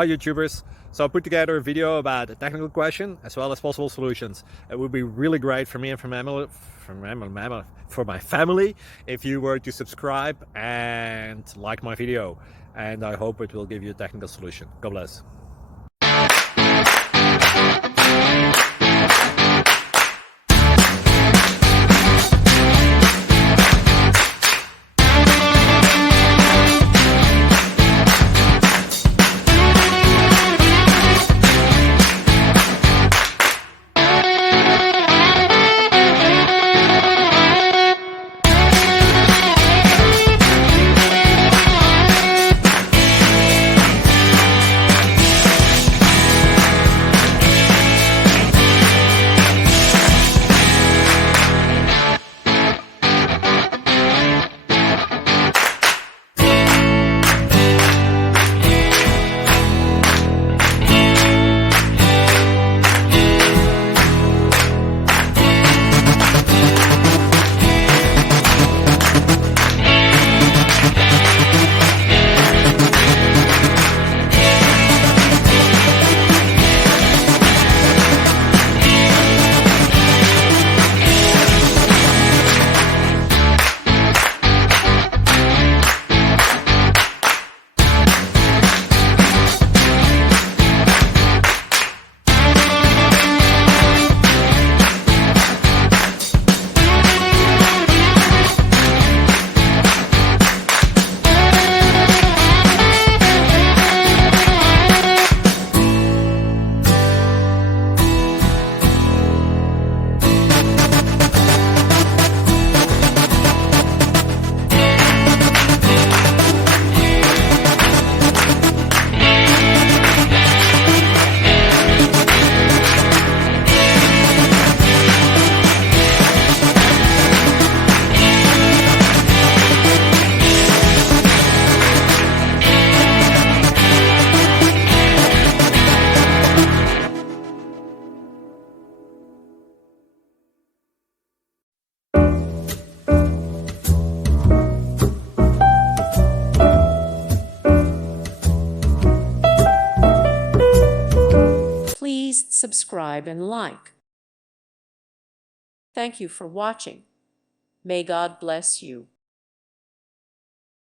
Hi YouTubers. So I put together a video about a technical question as well as possible solutions. It would be really great for me and for my family if you were to subscribe and like my video. And I hope it will give you a technical solution. God bless. Please subscribe and like. Thank you for watching. May God bless you.